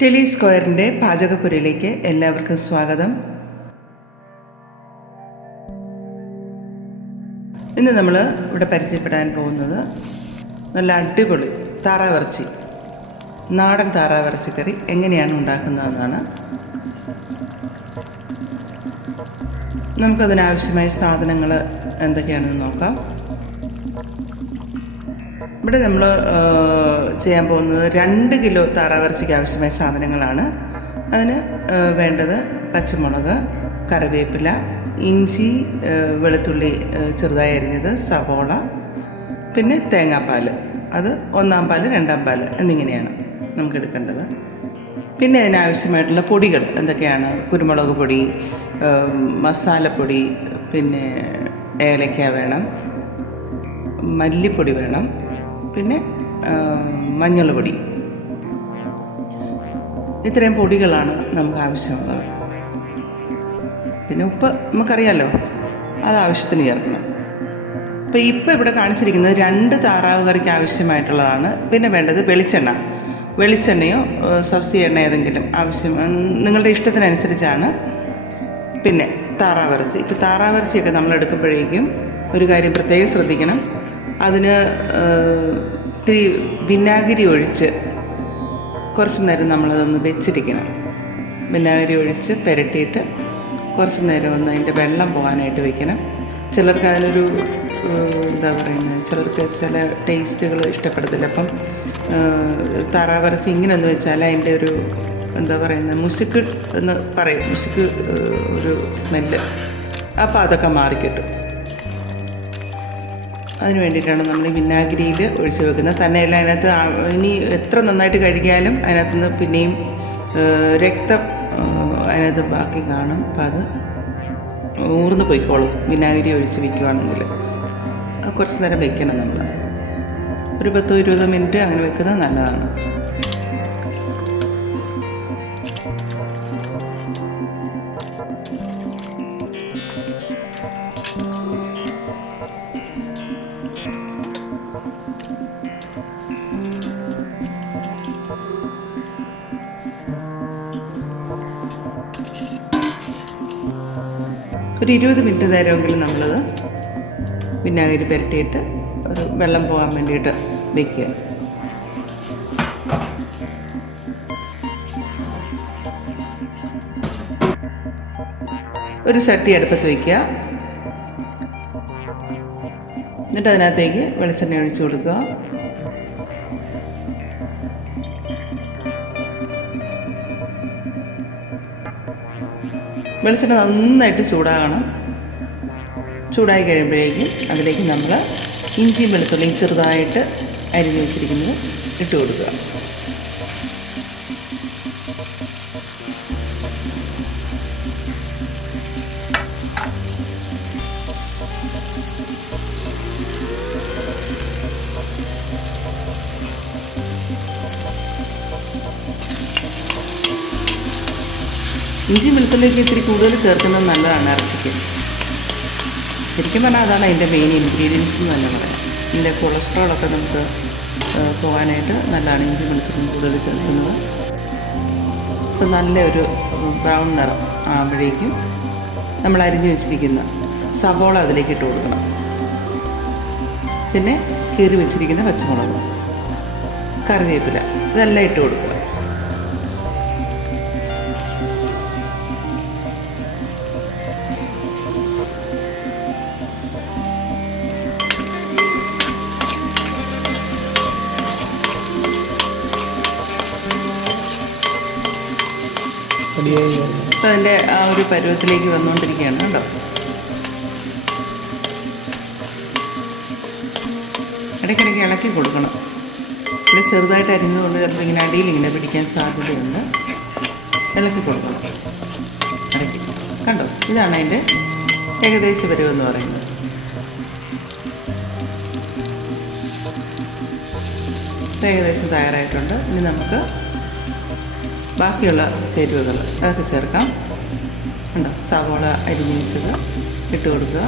Tele സ്ക്വയറിൻ്റെ പാചകപ്പുരയിലേക്ക് എല്ലാവർക്കും സ്വാഗതം. ഇന്ന് നമ്മൾ ഇവിടെ പരിചയപ്പെടാൻ പോകുന്നത് നല്ല അടിപൊളി താറാവിറച്ചി, നാടൻ താറാവിറച്ചി കറി എങ്ങനെയാണ് ഉണ്ടാക്കുന്നതെന്നാണ്. നമുക്കതിനാവശ്യമായ സാധനങ്ങൾ എന്തൊക്കെയാണെന്ന് നോക്കാം. ഇവിടെ നമ്മൾ ചെയ്യാൻ പോകുന്നത് 2 കിലോ താറാവിറച്ചിക്ക് ആവശ്യമായ സാധനങ്ങളാണ്. അതിന് വേണ്ടത് പച്ചമുളക്, കറിവേപ്പില, ഇഞ്ചി, വെളുത്തുള്ളി ചെറുതായി അരിഞ്ഞത്, സവോള, പിന്നെ തേങ്ങാപ്പാൽ. അത് 1-ാം പാൽ, 2-ാം പാൽ എന്നിങ്ങനെയാണ് നമുക്ക് എടുക്കേണ്ടത്. പിന്നെ അതിനാവശ്യമായിട്ടുള്ള പൊടികൾ എന്തൊക്കെയാണ്: കുരുമുളക് പൊടി, മസാലപ്പൊടി, പിന്നെ ഏലക്ക വേണം, മല്ലിപ്പൊടി വേണം, പിന്നെ മഞ്ഞൾ പൊടി. ഇത്രയും പൊടികളാണ് നമുക്ക് ആവശ്യമുള്ളത്. പിന്നെ ഉപ്പ് നമുക്കറിയാമല്ലോ, അത് ആവശ്യത്തിന് ചേർക്കണം. അപ്പോൾ ഇവിടെ കാണിച്ചിരിക്കുന്നത് 2 താറാവ് കറിക്ക് ആവശ്യമായിട്ടുള്ളതാണ്. പിന്നെ വേണ്ടത് വെളിച്ചെണ്ണയോ സസ്യ എണ്ണ ഏതെങ്കിലും ആവശ്യം നിങ്ങളുടെ ഇഷ്ടത്തിനനുസരിച്ചാണ്. പിന്നെ താറാവിറച്ചി. ഇപ്പോൾ താറാവിറച്ചിയൊക്കെ നമ്മൾ എടുക്കുമ്പോഴേക്കും ഒരു കാര്യം പ്രത്യേകം ശ്രദ്ധിക്കണം. അതിന് ഇത്തിരി വിനാഗിരി ഒഴിച്ച് കുറച്ച് നേരം നമ്മളതൊന്ന് വെച്ചിരിക്കണം. വിനാഗിരി ഒഴിച്ച് പുരട്ടിയിട്ട് കുറച്ച് നേരം ഒന്ന് അതിൻ്റെ വെള്ളം പോകാനായിട്ട് വയ്ക്കണം. ചിലർക്ക് അതിനൊരു ചിലർക്ക് ചില ടേസ്റ്റുകൾ ഇഷ്ടപ്പെടത്തില്ല. അപ്പം താറാവിറച്ചി ഇങ്ങനെയൊന്ന് വെച്ചാൽ അതിൻ്റെ ഒരു മുശുക്ക് എന്ന് പറയും, മുശുക്ക് ഒരു സ്മെല്ല്, അപ്പോൾ അതൊക്കെ മാറിക്കിട്ടും. അതിന് വേണ്ടിയിട്ടാണ് നമ്മൾ വിനാഗിരിയിൽ ഒഴിച്ച് വെക്കുന്നത്. തന്നെയല്ല, അതിനകത്ത് ഇനി എത്ര നന്നായിട്ട് കഴുകിയാലും അതിനകത്തുനിന്ന് പിന്നെയും രക്തം അതിനകത്ത് ബാക്കി കാണും. അപ്പം അത് ഊർന്ന് പോയിക്കോളും വിനാഗിരി ഒഴിച്ച് വയ്ക്കുകയാണെങ്കിൽ. അത് കുറച്ച് നേരം വെക്കണം. നമ്മൾ ഒരു 10-20 മിനിറ്റ് അങ്ങനെ വെക്കുന്നത് നല്ലതാണ്. ഒരു 20 മിനിറ്റ് നേരമെങ്കിലും നമ്മളത് വിനാഗിരി പുരട്ടിയിട്ട് ഒരു വെള്ളം പോകാൻ വേണ്ടിയിട്ട് വയ്ക്കുക. ഒരു ചട്ടി അടുപ്പത്ത് വയ്ക്കുക. എന്നിട്ട് അതിനകത്തേക്ക് വെളിച്ചെണ്ണ ഒഴിച്ച് കൊടുക്കുക. വെളിച്ചെണ്ണ നന്നായിട്ട് ചൂടാകണം. ചൂടായി കഴിയുമ്പോഴേക്കും അതിലേക്ക് നമ്മൾ ഇഞ്ചിയും വെളുത്തുള്ളിയും ചെറുതായിട്ട് അരിഞ്ഞ് വെച്ചിരിക്കുന്നത് ഇട്ട് കൊടുക്കുക. ഇഞ്ചി വെളുത്തുള്ളിയൊക്കെ ഇത്തിരി കൂടുതൽ ചേർക്കുന്നത് നല്ലതാണ് ഇറച്ചിക്ക്. ശരിക്കും പറഞ്ഞാൽ അതാണ് അതിൻ്റെ മെയിൻ ഇൻഗ്രീഡിയൻസ് എന്ന് തന്നെ പറയാം. ഇതിൻ്റെ കൊളസ്ട്രോളൊക്കെ നമുക്ക് പോകാനായിട്ട് നല്ലതാണ് ഇഞ്ചി വെളുത്തുള്ളി കൂടുതൽ ചേർക്കുന്നത്. അപ്പോൾ നല്ലൊരു ബ്രൗൺ നിറം ആകുമ്പോഴേക്കും നമ്മൾ അരിഞ്ഞു വെച്ചിരിക്കുന്ന സവോള അതിലേക്ക് ഇട്ട് കൊടുക്കണം. പിന്നെ കീറി വെച്ചിരിക്കുന്ന പച്ചമുളക്, കറിവേപ്പില ഇതെല്ലാം ഇട്ട് കൊടുക്കുക. അപ്പോൾ അതിൻ്റെ ആ ഒരു പരുവത്തിലേക്ക് വന്നുകൊണ്ടിരിക്കുകയാണ് കേട്ടോ. ഇടയ്ക്കിടയ്ക്ക് ഇളക്കി കൊടുക്കണം. ഇവിടെ ചെറുതായിട്ട് അരിഞ്ഞതുകൊണ്ട് ചിലപ്പോൾ ഇങ്ങനെ അടിയിൽ ഇങ്ങനെ പിടിക്കാൻ സാധ്യതയുണ്ട്. ഇളക്കി കൊടുക്കണം ഇടയ്ക്ക്. കണ്ടോ, ഇതാണ് അതിൻ്റെ ഏകദേശ പരുവെന്ന് പറയുന്നത്. ഏകദേശം തയ്യാറായിട്ടുണ്ട്. ഇനി നമുക്ക് ബാക്കിയുള്ള ചേരുവകൾ അതൊക്കെ ചേർക്കാം. കണ്ടോ, സവോള അരിഞ്ഞ് വെച്ചത് ഇട്ട് കൊടുക്കുക.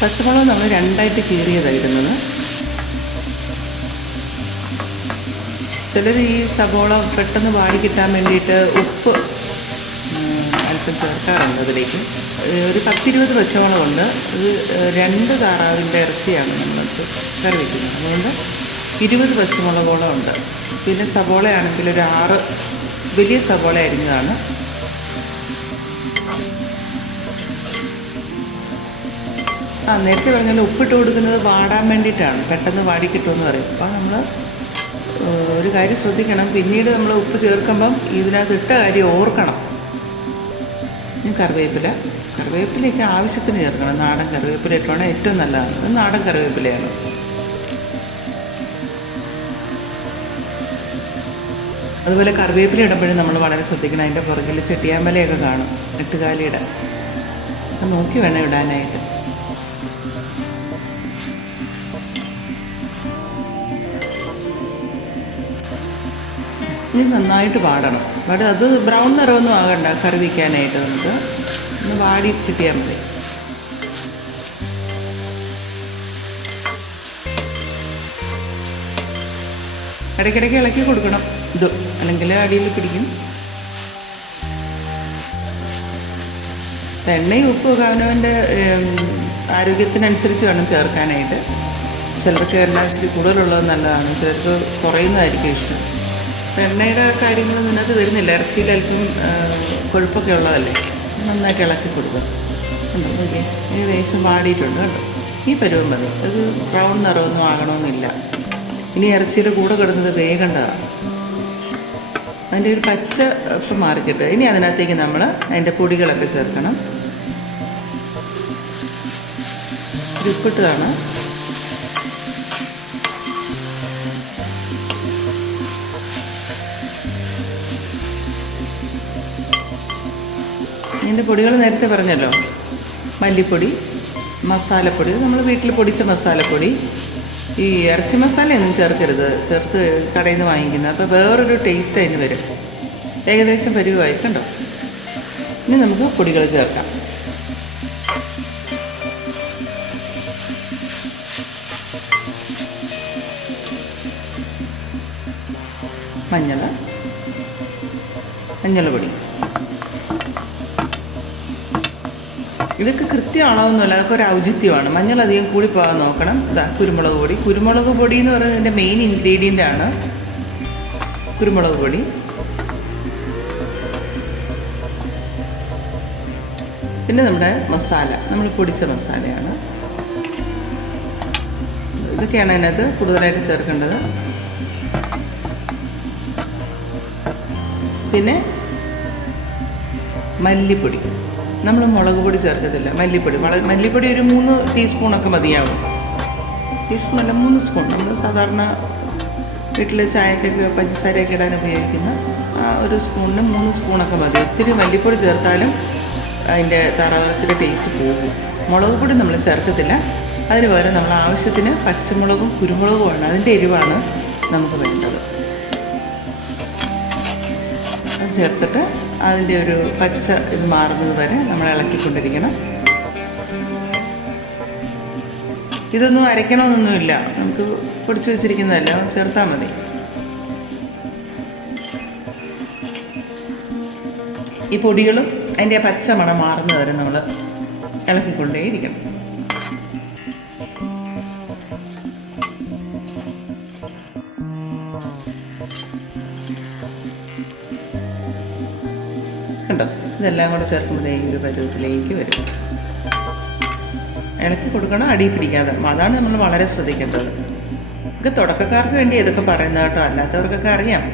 പച്ചമുളക് നമ്മൾ രണ്ടായിട്ട് കീറിയതാണ് ഇടുന്നത്. ചിലർ ഈ സബോള പെട്ടെന്ന് വാടി കിട്ടാൻ വേണ്ടിയിട്ട് ഉപ്പ് അല്പം ചേർക്കാറുണ്ട് അതിലേക്ക്. ഒരു 10-20 പച്ചമുളകുണ്ട്. ഇത് 2 താറാവിൻ്റെ ഇറച്ചിയാണ് നമ്മൾക്ക് കറി വയ്ക്കുന്നത്. അതുകൊണ്ട് 20 പച്ചമുളകോളം ഉണ്ട്. പിന്നെ സബോളയാണെങ്കിൽ ഒരു 6 വലിയ സബോള അരിഞ്ഞതാണ്. നേരത്തെ പറഞ്ഞാൽ ഉപ്പിട്ട് കൊടുക്കുന്നത് വാടാൻ വേണ്ടിയിട്ടാണ്, പെട്ടെന്ന് വാടി കിട്ടുമെന്ന് പറയും. അപ്പോൾ നമ്മൾ ഒരു കാര്യം ശ്രദ്ധിക്കണം, പിന്നീട് നമ്മൾ ഉപ്പ് ചേർക്കുമ്പം ഇതിനകത്ത് ഇട്ട കാര്യം ഓർക്കണം. കറിവേപ്പിലയൊക്കെ ആവശ്യത്തിന് ചേർക്കണം. നാടൻ കറിവേപ്പില ഇട്ടാണ് ഏറ്റവും നല്ലതാണ്. അത് നാടൻ കറിവേപ്പിലയാണ്. അതുപോലെ കറിവേപ്പില ഇടുമ്പോഴും നമ്മൾ വളരെ ശ്രദ്ധിക്കണം. അതിൻ്റെ പുറകിൽ ചെട്ടിയാമ്പലയൊക്കെ കാണും, എട്ടുകാലിയുടെ. അത് നോക്കി വേണം ഇടാനായിട്ട്. ഇത് നന്നായിട്ട് വാടണം. അത് ബ്രൗൺ നിറമൊന്നും ആകണ്ട കറി വയ്ക്കാനായിട്ട്. നമുക്ക് ഒന്ന് വാടി കിട്ടിയാൽ മതി. ഇടയ്ക്കിടയ്ക്ക് ഇളക്കി കൊടുക്കണം ഇത്, അല്ലെങ്കിൽ അടിയിൽ പിടിക്കും. എണ്ണയും ഉപ്പും അവനവൻ്റെ ആരോഗ്യത്തിനനുസരിച്ച് വേണം ചേർക്കാനായിട്ട്. ചിലർക്ക് എണ്ണ ഇച്ചിരി കൂടുതലുള്ളത് നല്ലതാണ്, ചിലർക്ക് കുറയുന്നതായിരിക്കും ഇഷ്ടം. എണ്ണയുടെ കാര്യങ്ങളൊന്നും ഇതിനകത്ത് വരുന്നില്ല. ഇറച്ചിയിൽ അല്പം കൊഴുപ്പൊക്കെ ഉള്ളതല്ലേ. നന്നായിട്ട് ഇളക്കി കൊടുക്കുക. കണ്ടോ, ഓക്കെ, ഏകദേശം വാടിയിട്ടുണ്ട്. കണ്ടോ, ഈ പരുവം മതി. അത് ബ്രൗൺ നിറമൊന്നും ആകണമെന്നില്ല. ഇനി ഇറച്ചിയുടെ കൂടെ കിടന്നത് വേകേണ്ടതാണ്. അതിൻ്റെ ഒരു പച്ച ഇപ്പം മാറിക്കിട്ട് ഇനി അതിനകത്തേക്ക് നമ്മൾ അതിൻ്റെ പൊടികളൊക്കെ ചേർക്കണം. ഉപ്പിട്ടതാണ്. ഇതിൻ്റെ പൊടികൾ നേരത്തെ പറഞ്ഞല്ലോ. മല്ലിപ്പൊടി, മസാലപ്പൊടി, നമ്മൾ വീട്ടിൽ പൊടിച്ച മസാലപ്പൊടി. ഈ ഇറച്ചി മസാലയൊന്നും ചേർക്കരുത്, ചേർത്ത് കടയിൽ നിന്ന് വാങ്ങിക്കുന്നത്. അപ്പോൾ വേറൊരു ടേസ്റ്റ് അതിന് വരും. ഏകദേശം പരുവമായി. കണ്ടോ, ഇനി നമുക്ക് പൊടികൾ ചേർക്കാം. മഞ്ഞൾപ്പൊടി. ഇതൊക്കെ കൃത്യ അളവൊന്നുമല്ല, അതൊക്കെ ഒരു ഔചിത്യമാണ്. മഞ്ഞൾ അധികം കൂടി പോകാൻ നോക്കണം. ഇതാ കുരുമുളക് പൊടി. കുരുമുളക് പൊടി എന്ന് പറയുന്നത് ഇതിൻ്റെ മെയിൻ ഇൻഗ്രീഡിയൻ്റ് ആണ്, കുരുമുളക് പൊടി. പിന്നെ നമ്മുടെ മസാല, നമ്മൾ പൊടിച്ച മസാലയാണ്. ഇതൊക്കെയാണ് അതിനകത്ത് കൂടുതലായിട്ട് ചേർക്കേണ്ടത്. പിന്നെ മല്ലിപ്പൊടി. നമ്മൾ മുളക് പൊടി ചേർക്കത്തില്ല, മല്ലിപ്പൊടി ഒരു 3 ടീസ്പൂണൊക്കെ മതിയാവും. ടീസ്പൂണല്ല, 3 സ്പൂൺ. നമ്മൾ സാധാരണ വീട്ടിൽ ചായക്കൊക്കെ പഞ്ചസാരയൊക്കെ ഇടാൻ ഉപയോഗിക്കുന്ന ആ ഒരു സ്പൂണിന് 3 സ്പൂണൊക്കെ മതി. ഒത്തിരി മല്ലിപ്പൊടി ചേർത്താലും അതിൻ്റെ താറാവിറച്ചിയുടെ ടേസ്റ്റ് പോകും. മുളക് പൊടി നമ്മൾ ചേർക്കത്തില്ല. അതിന് പകരം നമ്മൾ ആവശ്യത്തിന് പച്ചമുളകും കുരുമുളകുമാണ്, അതിൻ്റെ എരിവാണ് നമുക്ക് വേണ്ടത്. അത് ചേർത്തിട്ട് അതിൻ്റെ ഒരു പച്ച ഇത് മാറുന്നത് വരെ നമ്മൾ ഇളക്കിക്കൊണ്ടിരിക്കണം. ഇതൊന്നും അരയ്ക്കണമെന്നൊന്നുമില്ല, നമുക്ക് പൊടിച്ചു വെച്ചിരിക്കുന്നതല്ല, ചേർത്താൽ മതി. ഈ പൊടികളും അതിൻ്റെ പച്ച മണം മാറുന്നത് വരെ നമ്മൾ ഇളക്കിക്കൊണ്ടേയിരിക്കണം. കണ്ടോ, ഇതെല്ലാം കൂടെ ചേർക്കുമ്പോഴത്തേക്ക് ഒരു പരുവത്തിലേക്ക് വരും. ഇളക്കി കൊടുക്കണം, അടി പിടിക്കാതെ. അതാണ് നമ്മൾ വളരെ ശ്രദ്ധിക്കേണ്ടത്. ഇതൊക്കെ തുടക്കക്കാർക്ക് വേണ്ടി ഇതൊക്കെ പറയുന്നത് കേട്ടോ, അല്ലാത്തവർക്കൊക്കെ അറിയാം.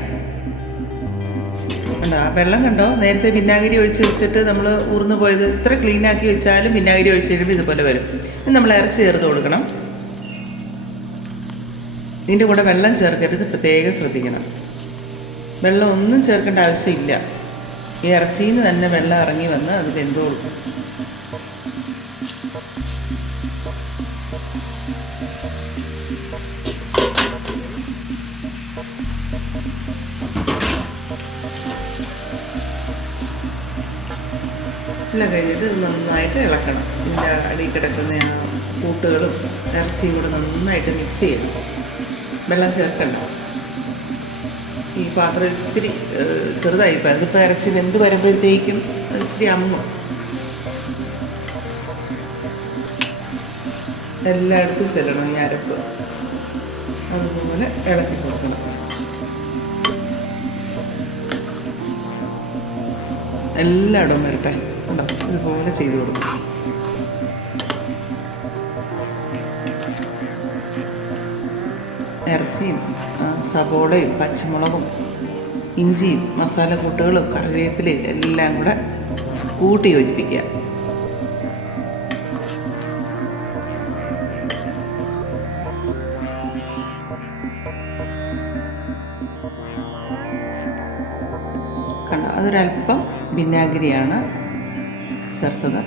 കണ്ടോ, ആ വെള്ളം കണ്ടോ, നേരത്തെ വിനാഗിരി ഒഴിച്ച് വെച്ചിട്ട് നമ്മൾ ഊർന്നു പോയത്. ഇത്ര ക്ലീനാക്കി വെച്ചാലും വിനാഗിരി ഒഴിച്ച് കഴിയുമ്പോൾ ഇതുപോലെ വരും. നമ്മൾ ഇറച്ചി ചേർത്ത് കൊടുക്കണം. ഇതിൻ്റെ കൂടെ വെള്ളം ചേർക്കരുത്, പ്രത്യേകം ശ്രദ്ധിക്കണം. വെള്ളം ഒന്നും ചേർക്കേണ്ട ആവശ്യമില്ല. ഈ ഇറച്ചിയിൽ നിന്ന് തന്നെ വെള്ളം ഇറങ്ങി വന്ന് അത് വെന്തോളും. എല്ലാം കഴിഞ്ഞിട്ട് നന്നായിട്ട് ഇളക്കണം. ഇതിൻ്റെ അടിയിൽ കിടക്കുന്ന കൂട്ടുകളും ഇറച്ചിയും കൂടെ നന്നായിട്ട് മിക്സ് ചെയ്യണം. വെള്ളം ചേർക്കണ്ട. ഈ പാത്രം ഇത്തിരി ചെറുതായിപ്പോൾ അതിപ്പോൾ ഇറച്ചി വെന്ത് വരുമ്പോഴത്തേക്കും അത് ഇച്ചിരി അമ്മ എല്ലായിടത്തും ചെല്ലണം ഈ അരപ്പ്. അതുപോലെ ഇളക്കി കൊടുക്കണം. എല്ലായിടവും വരട്ടെ. ഉണ്ടോ? ഇതുപോലെ ചെയ്ത് കൊടുക്കണം. ഇറച്ചിയും സവോളയും പച്ചമുളകും ഇഞ്ചിയും മസാലക്കൂട്ടുകളും കറിവേപ്പിലയും എല്ലാം കൂടെ കൂട്ടി യോജിപ്പിക്കുക. കണ്ടോ? അതൊരല്പം വിനാഗിരിയാണ് ചേർത്തത്.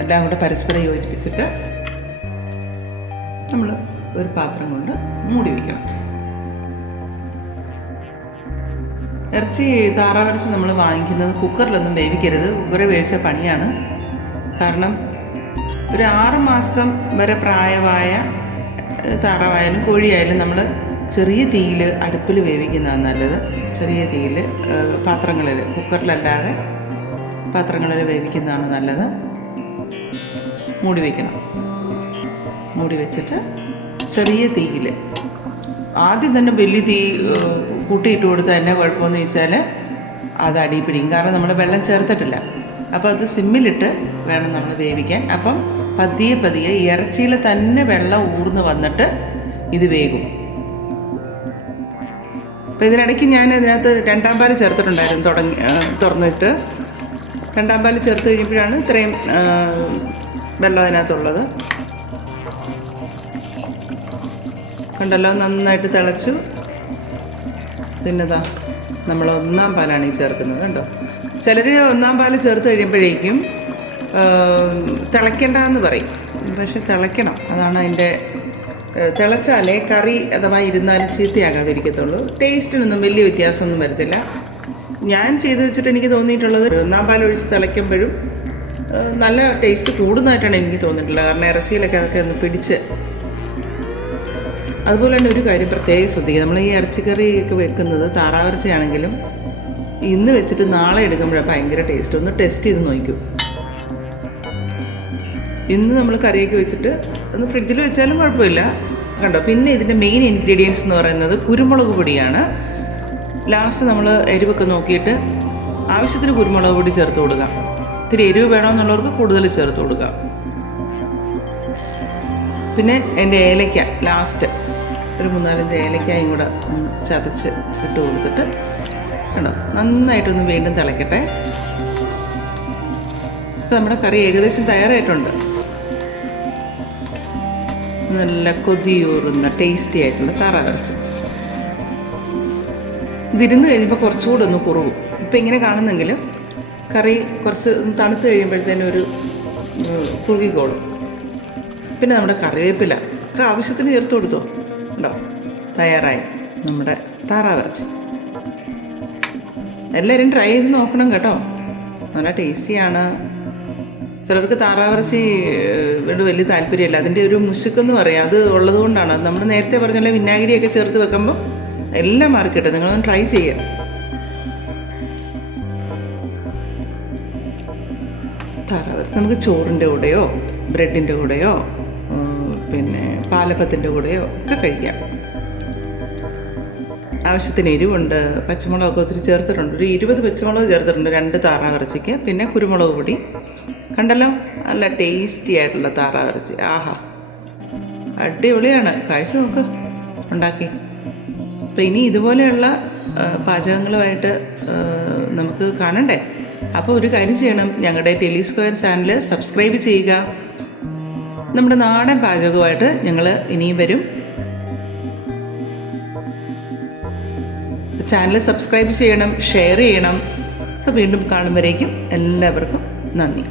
എല്ലാം കൂടെ പരസ്പരം യോജിപ്പിച്ചിട്ട് നമ്മൾ ഒരു പാത്രം കൊണ്ട് മൂടി വയ്ക്കണം. ഇറച്ചി താറാവിറച്ചി നമ്മൾ വാങ്ങിക്കുന്നത് കുക്കറിലൊന്നും വേവിക്കരുത്. കുക്കറിൽ വേവിച്ച പണിയാണ്. കാരണം ഒരു 6 മാസം വരെ പ്രായമായ താറാവായാലും കോഴിയായാലും നമ്മൾ ചെറിയ തീയിൽ അടുപ്പിൽ വേവിക്കുന്നതാണ് നല്ലത്. ചെറിയ തീയിൽ പാത്രങ്ങളിൽ, കുക്കറിലല്ലാതെ പാത്രങ്ങളിൽ വേവിക്കുന്നതാണ് നല്ലത്. മൂടി വയ്ക്കണം. മൂടി വെച്ചിട്ട് ചെറിയ തീയിൽ ആദ്യം തന്നെ വലിയ തീ കൂട്ടിയിട്ട് കൊടുത്താൽ തന്നെ കുഴപ്പമെന്ന് ചോദിച്ചാൽ അത് അടി പിടിക്കും. കാരണം നമ്മൾ വെള്ളം ചേർത്തിട്ടില്ല. അപ്പോൾ അത് സിമ്മിലിട്ട് വേണം നമ്മൾ വേവിക്കാൻ. അപ്പം പതിയെ പതിയെ ഇറച്ചിയിൽ തന്നെ വെള്ളം ഊർന്ന് വന്നിട്ട് ഇത് വേകും. അപ്പോൾ ഇതിനിടയ്ക്ക് ഞാൻ ഇതിനകത്ത് 2ാം പാൽ ചേർത്തിട്ടുണ്ടായിരുന്നു. തുറന്നിട്ട് 2ാം പാൽ ചേർത്ത് കഴിഞ്ഞപ്പോഴാണ് ഇത്രയും വെള്ളം അതിനകത്തുള്ളത്. കണ്ടല്ലോ, നന്നായിട്ട് തിളച്ചു. പിന്നെതാ നമ്മൾ 1ാം പാലാണ് ഈ ചേർക്കുന്നത്. കണ്ടോ? ചിലർ 1ാം പാൽ ചേർത്ത് കഴിയുമ്പോഴേക്കും തിളയ്ക്കണ്ടെന്ന് പറയും. പക്ഷെ തിളയ്ക്കണം. അതാണ് അതിൻ്റെ തിളച്ചാലേ കറി അഥവാ ഇരുന്നാലും ചീത്തയാകാതിരിക്കത്തുള്ളൂ. ടേസ്റ്റിനൊന്നും വലിയ വ്യത്യാസമൊന്നും വരത്തില്ല. ഞാൻ ചെയ്ത് വെച്ചിട്ട് എനിക്ക് തോന്നിയിട്ടുള്ളത് 1ാം പാൽ ഒഴിച്ച് തിളയ്ക്കുമ്പോഴും നല്ല ടേസ്റ്റ് കൂടുന്നതായിട്ടാണ് എനിക്ക് തോന്നിയിട്ടുള്ളത്. കാരണം ഇറച്ചിയിലൊക്കെ അതൊക്കെ ഒന്ന് പിടിച്ച്. അതുപോലെ തന്നെ ഒരു കാര്യം പ്രത്യേകം ശ്രദ്ധിക്കുക. നമ്മൾ ഈ ഇറച്ചിക്കറിയൊക്കെ വെക്കുന്നത് താറാവിറച്ചിയാണെങ്കിലും ഇന്ന് വെച്ചിട്ട് നാളെ എടുക്കുമ്പോഴാണ് ഭയങ്കര ടേസ്റ്റ്. ഒന്ന് ടെസ്റ്റ് ചെയ്ത് നോക്കൂ. ഇന്ന് നമ്മൾ കറിയൊക്കെ വെച്ചിട്ട് ഒന്ന് ഫ്രിഡ്ജിൽ വെച്ചാലും കുഴപ്പമില്ല. കണ്ടോ? പിന്നെ ഇതിൻ്റെ മെയിൻ ഇൻഗ്രീഡിയൻസ് എന്ന് പറയുന്നത് കുരുമുളക് പൊടിയാണ്. ലാസ്റ്റ് നമ്മൾ എരിവൊക്കെ നോക്കിയിട്ട് ആവശ്യത്തിന് കുരുമുളക് പൊടി ചേർത്ത് കൊടുക്കാം. ഇത്തിരി എരിവ് വേണമെന്നുള്ളവർക്ക് കൂടുതൽ ചേർത്ത് കൊടുക്കാം. പിന്നെ എൻ്റെ ഏലയ്ക്ക ലാസ്റ്റ് ഒരു 3-4 ഏലക്കായും കൂടെ ചതച്ച് ഇട്ട് കൊടുത്തിട്ട് കണ്ടോ? നന്നായിട്ടൊന്ന് വീണ്ടും തിളയ്ക്കട്ടെ. നമ്മുടെ കറി ഏകദേശം തയ്യാറായിട്ടുണ്ട്. നല്ല കൊതിയൂറുന്ന ടേസ്റ്റി ആയിട്ടുള്ള താറാവിറച്ചി. ഇതിരുന്ന് കഴിയുമ്പോൾ കുറച്ചുകൂടെ ഒന്ന് കുറുകും. ഇപ്പം ഇങ്ങനെ കാണുന്നെങ്കിലും കറി കുറച്ച് തണുത്ത് കഴിയുമ്പോഴത്തേനും ഒരു കുറുകിക്കോളും. പിന്നെ നമ്മുടെ കറിവേപ്പില ഒക്കെ ആവശ്യത്തിന് ചേർത്ത് കൊടുത്തോ. ഉണ്ടോ? തയ്യാറായി നമ്മുടെ താറാവിറച്ചി. എല്ലാവരും ട്രൈ ചെയ്ത് നോക്കണം കേട്ടോ. നല്ല ടേസ്റ്റിയാണ്. ചിലർക്ക് താറാവിറച്ചി വലിയ താല്പര്യമില്ല. അതിൻ്റെ ഒരു മുശുക്കെന്ന് പറയാം, അത് ഉള്ളത് കൊണ്ടാണ്. നമ്മൾ നേരത്തെ പറഞ്ഞല്ലോ വിനാഗിരിയൊക്കെ ചേർത്ത് വെക്കുമ്പോൾ എല്ലാം മാറിക്കിട്ടും. നിങ്ങളൊന്ന് ട്രൈ ചെയ്യുക. താറാവിറച്ചി നമുക്ക് ചോറിൻ്റെ കൂടെയോ ബ്രെഡിൻ്റെ കൂടെയോ പിന്നെ പാലപ്പത്തിൻ്റെ കൂടെയോ ഒക്കെ കഴിക്കാം. ആവശ്യത്തിന് എരിവുണ്ട്. പച്ചമുളകൊക്കെ ഒത്തിരി ചേർത്തിട്ടുണ്ട്. ഒരു 20 പച്ചമുളക് ചേർത്തിട്ടുണ്ട് 2 താറാവിറച്ചിക്ക്. പിന്നെ കുരുമുളക് പൊടി. കണ്ടല്ലോ, നല്ല ടേസ്റ്റി ആയിട്ടുള്ള താറാവിറച്ചി. ആഹാ, അടിപൊളിയാണ്. കഴിച്ച് നോക്ക് ഉണ്ടാക്കി. അപ്പോൾ ഇനി ഇതുപോലെയുള്ള പാചകങ്ങളുമായിട്ട് നമുക്ക് കാണണ്ടേ? അപ്പോൾ ഒരു കാര്യം ചെയ്യണം, ഞങ്ങളുടെ ടെലിസ്ക്വയർ ചാനൽ സബ്സ്ക്രൈബ് ചെയ്യുക. നമ്മുടെ നാടൻ പാചകമായിട്ട് ഞങ്ങൾ ഇനിയും വരും. ചാനൽ സബ്സ്ക്രൈബ് ചെയ്യണം, ഷെയർ ചെയ്യണം. അപ്പോൾ വീണ്ടും കാണുമ്പോഴേക്കും എല്ലാവർക്കും നന്ദി.